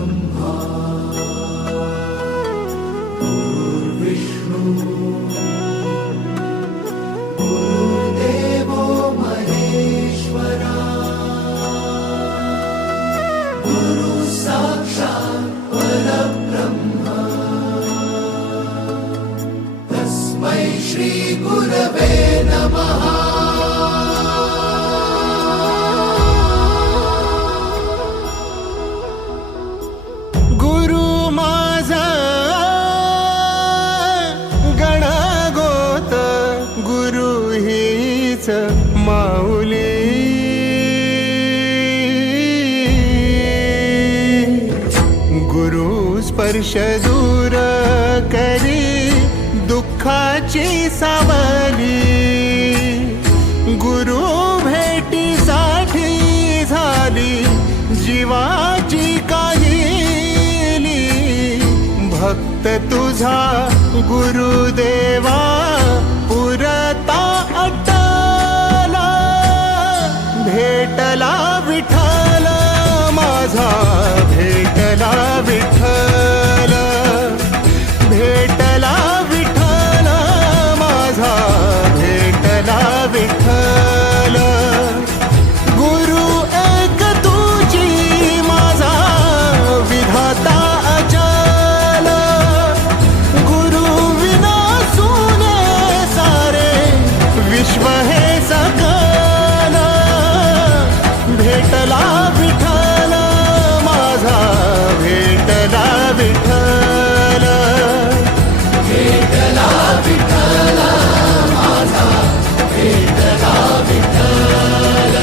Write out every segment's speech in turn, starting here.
ब्रह्मा गुरुर्विष्णु गुरुर्देवो महेश्वरा गुरु साक्षात् परब्रह्म तस्मै श्री गुरवे नमः। माऊली गुरु स्पर्श दूर करी दुःखाची सावली गुरु भेटीसाठी झाली जीवाची काहिली भक्त तुझा गुरुदेवा पुरता भेटला विठ्ठल माझा भेटला विठ्ठल भेटला विठ्ठल माझा भेटला विठ्ठल गुरु एक तुझी माझा विधाता अचल गुरु विना सुने सारे विश्व हे सकल भेटला विठ्ठल माझा भेटला विठ्ठल भेटला विठ्ठल माझा भेटला विठ्ठल।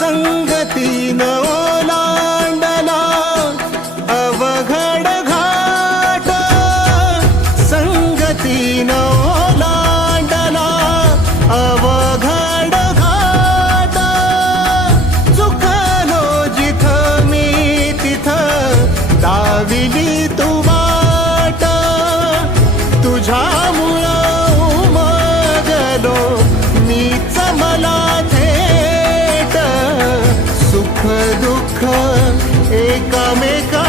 संगतीन ओलांडला अवघड तीन ओलांडला अवघड घाट चुकलो जिथं मी तिथं दाविली तू वाट तुझ्यामुळं उमगलो मीच मला थेट सुख दुःख एकामेका